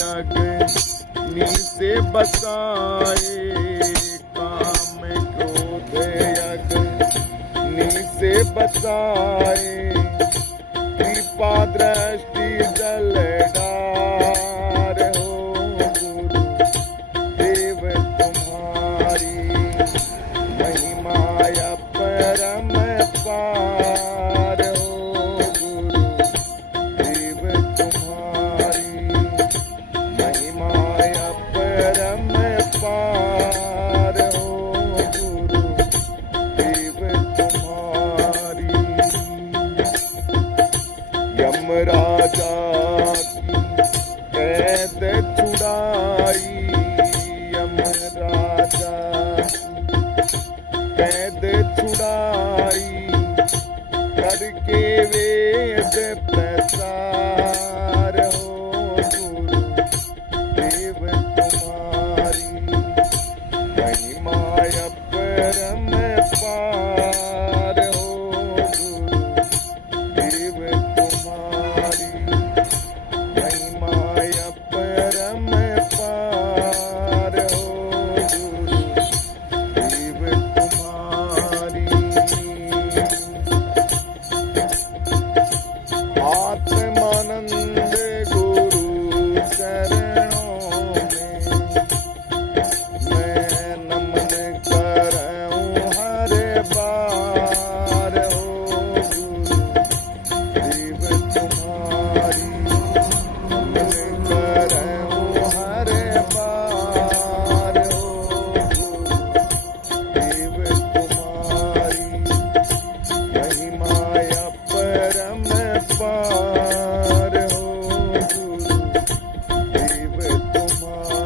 अग्नि से बसाए, काम क्रोध अग्नि से बसाए, कृपा दृष्टि जलधार हो गुरु देव तुम्हारी, महिमा परम पार हो गुरु देव तुम्हारी, महिमा परम पार हो गुरु देव तुम्हारी। यमराजा की कैद छुड़ाई, यमराजा कैद छुड़ाई, करके वेद प्रसार हो गुरु देव तुम्हारी, महिमा परम पार हो गुरु देव तुम्हारी, महिमा परम पार हो गुरु देव तुम्हारी। आत्मानंद गुरु चरणों में मैं नमन करऊं हर बार हो गुरु देव तुम्हारी, नमन करऊं हर बार हो गुरु देव तुम्हारी, महिमा परम पार हो गुरु देव तुम्हारी।